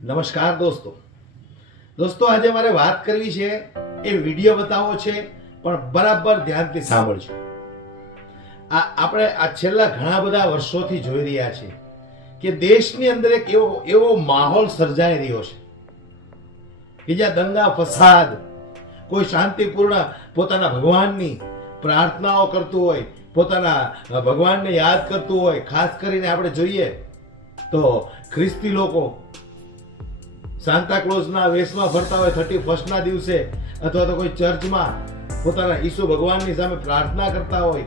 નમસ્કાર દોસ્તો આજે મારે વાત કરવી છે એ વિડીયો બતાવો છે પણ બરાબર ધ્યાનથી સાંભળજો. આપણે આ છેલ્લા ઘણા બધા વર્ષોથી જોઈ રહ્યા છીએ કે દેશની અંદર એક એવો માહોલ સર્જાઈ રહ્યો છે કે જ્યાં દંગા ફસાદ, કોઈ શાંતિપૂર્ણ પોતાના ભગવાનની પ્રાર્થનાઓ કરતું હોય, પોતાના ભગવાનને યાદ કરતું હોય. ખાસ કરીને આપણે જોઈએ તો ખ્રિસ્તી લોકો સાન્તા ક્લોઝના વેશમાં ફરતા હોય 31 ના દિવસે, અથવા તો કોઈ ચર્ચમાં પોતાના ઈસુ ભગવાનની સામે પ્રાર્થના કરતા હોય,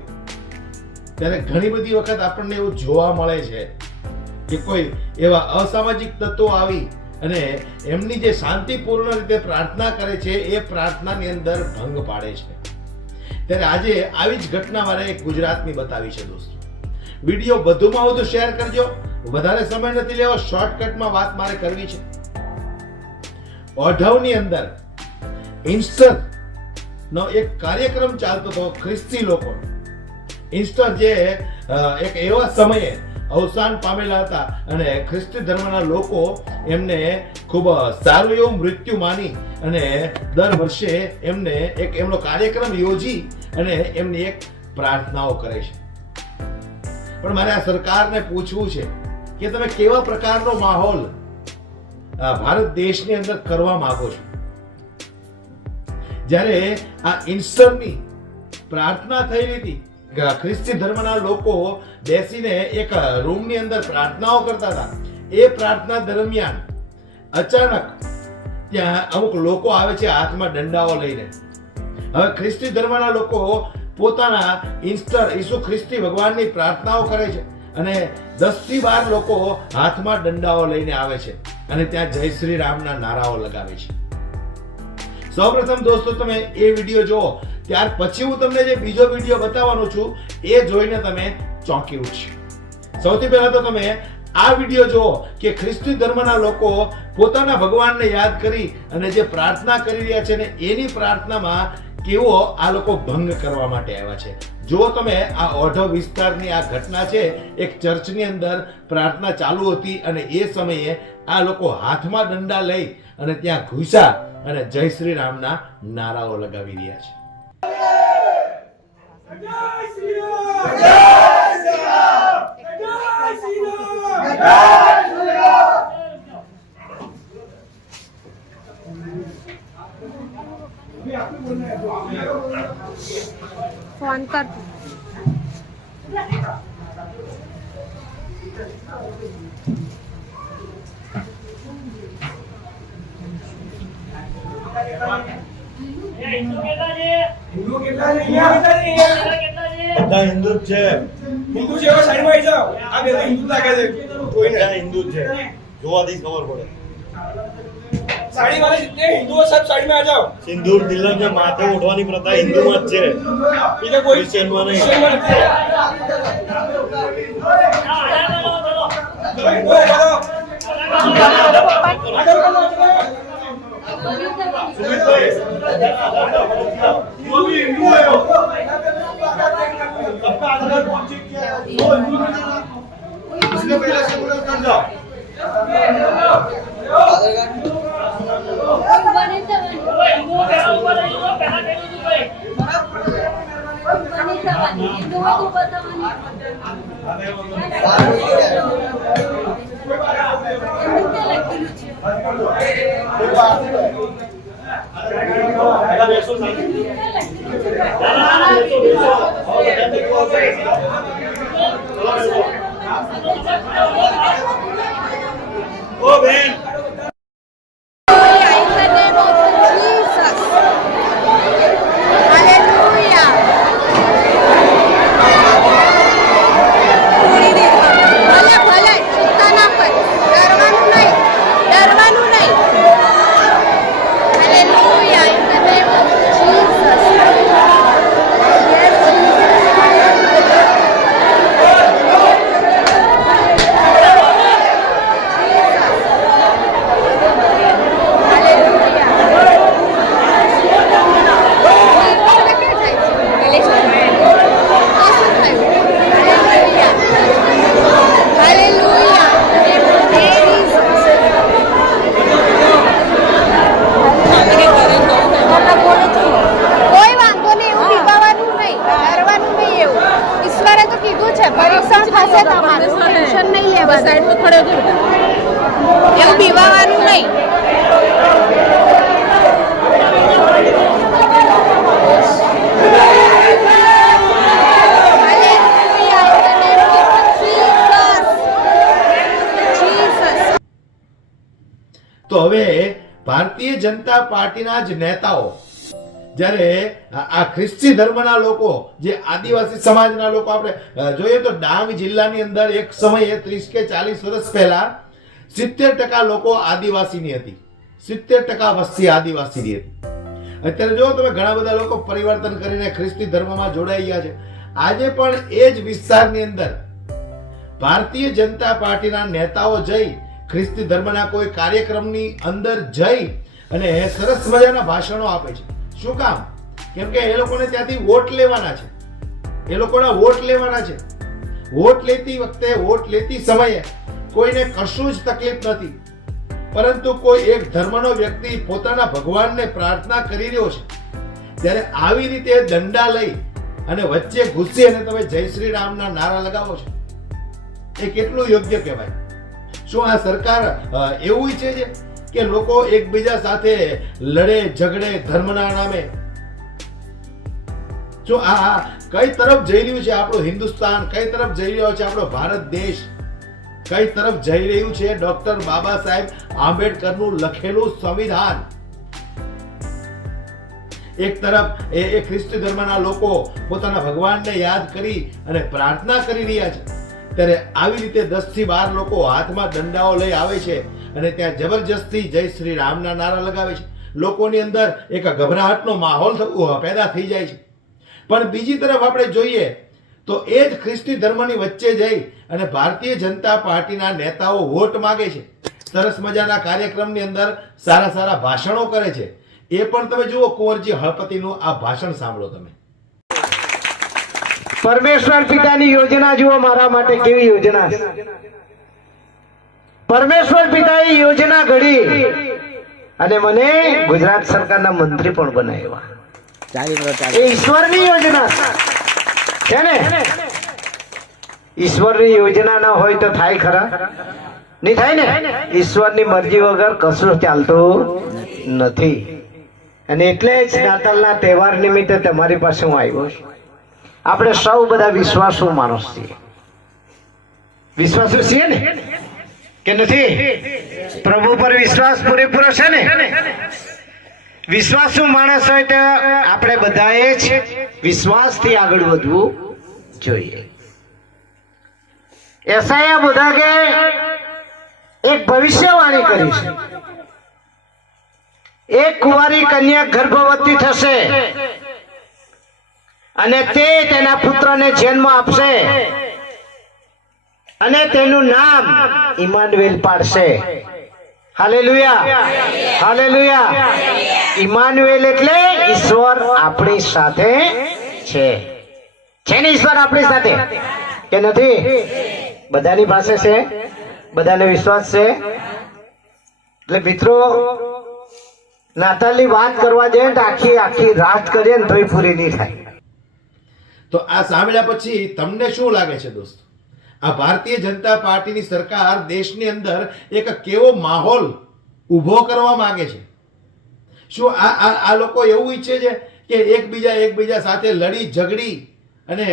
ત્યારે ઘણી બધી વખત આપણને એવું જોવા મળે છે કે કોઈ એવા અસામાજિક તત્વો આવી અને એમની જે શાંતિપૂર્ણ રીતે પ્રાર્થના કરે છે એ પ્રાર્થનાની અંદર ભંગ પાડે છે. ત્યારે આજે આવી જ ઘટના મારે ગુજરાતની બતાવી છે દોસ્તો. વિડીયો વધુમાં વધુ શેર કરજો. વધારે સમય નથી લેવો, શોર્ટકટમાં વાત મારે કરવી છે. ઓઢવની અંદર ઇન્સ્ટર નો એક કાર્યક્રમ ચાલતો હતો ખ્રિસ્તી લોકો. ઇન્સ્ટર જે એક એવા સમયે અવસાન પામેલા હતા અને ખ્રિસ્તી ધર્મના લોકો એમને ખૂબ સારું એવું મૃત્યુ માની અને દર વર્ષે એમને એક એમનો કાર્યક્રમ યોજી અને એમની એક પ્રાર્થનાઓ કરે છે. પણ મારે આ સરકારને પૂછવું છે કે તમે કેવા પ્રકારનો માહોલ ભારત દેશની અંદર કરવા માંગો છો? જ્યારે આ ઇન્સ્ટરની પ્રાર્થના થઈ હતી, ખ્રિસ્તી ધર્મના લોકો બેસીને એક રૂમની અંદર પ્રાર્થનાઓ કરતા હતા. એ પ્રાર્થના દરમિયાન અચાનક ત્યાં અમુક લોકો આવે છે હાથમાં દંડાઓ લઈને. હવે ખ્રિસ્તી ધર્મના લોકો પોતાના ઈસુ ખ્રિસ્તી ભગવાનની પ્રાર્થનાઓ કરે છે અને 10 થી 12 લોકો હાથમાં દંડાઓ લઈને આવે છે અને ત્યાં જય શ્રી રામના નારાઓ લગાવે છે. સૌપ્રથમ દોસ્તો તમે એ વિડીયો જુઓ, ત્યાર પછી હું તમને જે બીજો વિડીયો બતાવવાનો છું એ જોઈને તમે ચોંકી ઉઠશો. સૌથી પહેલા તો તમે આ વિડીયો જુઓ કે ખ્રિસ્તી ધર્મના લોકો પોતાના ભગવાનને યાદ કરી અને જે પ્રાર્થના કરી રહ્યા છે ને એની પ્રાર્થનામાં કેવો આ લોકો ભંગ કરવા માટે આવ્યા છે. જો તમે આ ઓઢવ વિસ્તારની આ ઘટના છે, એક ચર્ચની અંદર પ્રાર્થના ચાલુ હતી અને એ સમયે આ લોકો હાથમાં દંડા લઈ અને ત્યાં ઘૂસ્યા અને જય શ્રી રામના નારાઓ લગાવી રહ્યા છે. फोन कर હિન્દુ કેટલા હિન્દુ જ છે. હિન્દુ છે એવા સાઈડમાં આવી જાઓ. આ બે તો હિન્દુ લાગે છે. કોઈ ને હિન્દુ જ છે, જોવાથી ખબર પડે. સાડી વાળા जितने हिंदू सब साइड में आ जाओ. सिंदूर तिलक में माथे उठવાની प्रथा હિન્દુમાં જ છે, બીજા કોઈ ક્રિશ્ચિયનમાં નહીં. जो भी हिंदू है सबका आधार कौन चेक किया है? वो हिंदू इसने पहले सेकुलर कर दो. ओ बहन તો હવે ભારતીય જનતા પાર્ટીના જ નેતાઓ જ્યારે આ ખ્રિસ્તી ધર્મના લોકો, જે આદિવાસી સમાજના લોકો, આપણે જોઈએ તો ડાંગ જિલ્લાની અંદર એક સમયે 30 કે 40 વર્ષ પહેલા 70% લોકો આદિવાસીની હતી. 70% વસ્તી આદિવાસીની હતી. અત્યારે જો તમે ઘણા બધા લોકો પરિવર્તન કરીને ખ્રિસ્તી ધર્મમાં જોડાઈ ગયા છે. આજે પણ એ જ વિસ્તારની અંદર ભારતીય જનતા પાર્ટીના નેતાઓ જઈ ખ્રિસ્તી ધર્મના કોઈ કાર્યક્રમની અંદર જઈ અને સરસ મજાના ભાષણો આપે છે. શું કામ? કેમ કે એ લોકોને ત્યાંથી વોટ લેવાના છે. એ લોકોના વોટ લેવાના છે. વોટ લેતી વખતે, વોટ લેતી સમયે કોઈને કશું જ તકલીફ નથી, પરંતુ કોઈ એક ધર્મનો વ્યક્તિ પોતાના ભગવાનને પ્રાર્થના કરી રહ્યો છે ત્યારે આવી રીતે દંડા લઈ અને વચ્ચે ઘૂસી અને તમે જય શ્રી રામના નારા લગાવો છો, એ કેટલું યોગ્ય કહેવાય? શું આ સરકાર એવું ઈચ્છે છે કે લોકો એકબીજા સાથે લડે ઝઘડે ધર્મના નામે? શું આ કઈ તરફ જઈ રહ્યું છે આપણું હિન્દુસ્તાન? કઈ તરફ જઈ રહ્યો છે આપણો ભારત દેશ? કઈ તરફ જઈ રહ્યું છે ડોક્ટર બાબા સાહેબ આંબેડકરનું લખેલું સંવિધાન? એક તરફ એ ખ્રિસ્તી ધર્મના લોકો પોતાના ભગવાનને યાદ કરી અને પ્રાર્થના કરી રહ્યા છે, ત્યારે આવી રીતે 10 થી 12 લોકો હાથમાં દંડાઓ લઈ આવે છે અને ત્યાં જબરજસ્તી જય શ્રી રામના નારા લગાવે છે. લોકોની અંદર એક ગભરાટનો માહોલ પેદા થઈ જાય છે. પણ બીજી તરફ આપણે જોઈએ તો એ જ ખ્રિસ્તી ધર્મની વચ્ચે જઈ અને ભારતીય જનતા પાર્ટીના નેતાઓ વોટ માંગે છે. સરસ મજાના કાર્યક્રમની અંદર સારા સારા ભાષણો કરે છે. એ પણ તમે જુઓ, કુંવરજી હળપતિનું આ ભાષણ સાંભળો તમે. પરમેશ્વર પિતાની યોજના જુઓ મારા માટે કેવી યોજના છે. પરમેશ્વર પિતાએ યોજના ઘડી અને મને ગુજરાત સરકારના મંત્રી પણ બનાવ્યા. એ ઈશ્વરની યોજના છે ને. ઈશ્વરની યોજના ના હોય તો થાય ખરા? નહીં થાય ને. ઈશ્વરની મરજી વગર કશું ચાલતું નથી. અને એટલે જ નાતાલના તહેવાર નિમિત્તે તમારી પાસે હું આવ્યો છું. આપણે સૌ બધા વિશ્વાસુ માણસ છીએ. વિશ્વાસુ છીએ ને કે નથી? પ્રભુ પર વિશ્વાસ પૂરેપૂરો છે ને? વિશ્વાસુ માણસ હોય તો આપણે બધાએ જ વિશ્વાસથી આગળ વધવું જોઈએ. એસાયા બુદ્ધાગે એક ભવિષ્યવાણી કરી છે. એક કુંવારી કન્યા ગર્ભવતી થશે અને તે તેના પુત્રને જન્મ આપશે અને તેનું નામ ઇમાનુએલ પાડશે. Hallelujah, hallelujah. ઇમાનુએલ એટલે ઈશ્વર આપણી સાથે છે. છે ને ઈશ્વર આપણી સાથે કે નથી? બધાની પાસે છે, બધાને વિશ્વાસ છે. એટલે મિત્રો, નાતાલની વાત કરવા જઈએ તો આખી આખી રાત કરીએ ને તોય પૂરી નહીં થાય. તો આ સાંભળ્યા પછી તમને શું લાગે છે દોસ્તો? આ ભારતીય જનતા પાર્ટીની સરકાર દેશની અંદર એક કેવો માહોલ ઊભો કરવા માંગે છે? શું આ લોકો એવું ઈચ્છે છે કે એકબીજા સાથે લડી ઝઘડી અને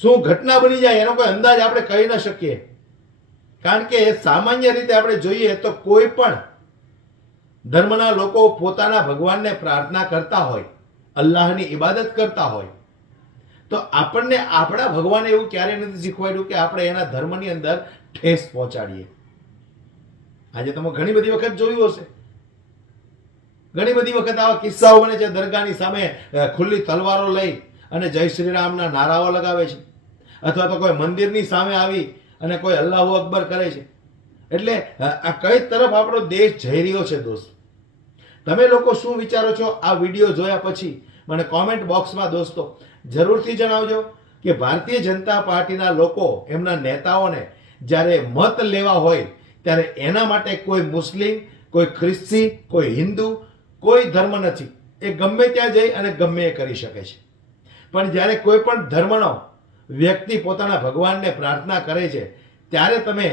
શું ઘટના બની જાય એનો કોઈ અંદાજ આપણે કહી ન શકીએ? કારણ કે સામાન્ય રીતે આપણે જોઈએ તો કોઈ પણ ધર્મના લોકો પોતાના ભગવાનને પ્રાર્થના કરતા હોય, અલ્લાહની ઇબાદત કરતા હોય, તો આપણને આપણા ભગવાને એવું ક્યારે નથી શીખવાડ્યું કે આપણે એના ધર્મની અંદર ઠેસ પહોંચાડીએ. આજે તમે ઘણી બધી વખત જોયું હશે, ઘણી બધી વખત આવા કિસ્સાઓ બને છે. દરગાહની સામે ખુલ્લી તલવારો લઈ અને જય શ્રી રામના નારાઓ લગાવે છે, અથવા તો કોઈ મંદિરની સામે આવી અને કોઈ અલ્લાહુ અકબર કરે છે. એટલે આ કઈ તરફ આપણો દેશ જઈ રહ્યો છે દોસ્ત? તમે લોકો શું વિચારો છો આ વિડીયો જોયા પછી? મને કોમેન્ટ બોક્સમાં દોસ્તો જરૂરથી જણાવજો કે ભારતીય જનતા પાર્ટીના લોકો એમના નેતાઓને જ્યારે મત લેવા હોય ત્યારે એના માટે કોઈ મુસ્લિમ, કોઈ ખ્રિસ્તી, કોઈ હિન્દુ, કોઈ ધર્મ નથી. એ ગમે ત્યાં જઈ અને ગમે એ કરી શકે છે. પણ જ્યારે કોઈ પણ ધર્મનો વ્યક્તિ પોતાના ભગવાનને પ્રાર્થના કરે છે ત્યારે તમે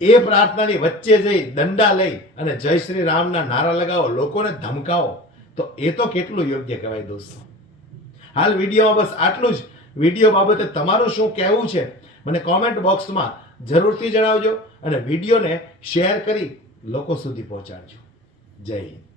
એ પ્રાર્થનાની વચ્ચે જઈ દંડા લઈ અને જય શ્રી રામના નારા લગાવો, લોકોને ધમકાવો, તો એ તો કેટલું યોગ્ય કહેવાય દોસ્તો? હાલ વિડીયોમાં બસ આટલું જ. વિડીયો બાબતે તમારું શું કહેવું છે મને કોમેન્ટ બોક્સમાં જરૂરથી જણાવજો અને વિડીયોને શેર કરી લોકો સુધી પહોંચાડજો. જય હિન્દ.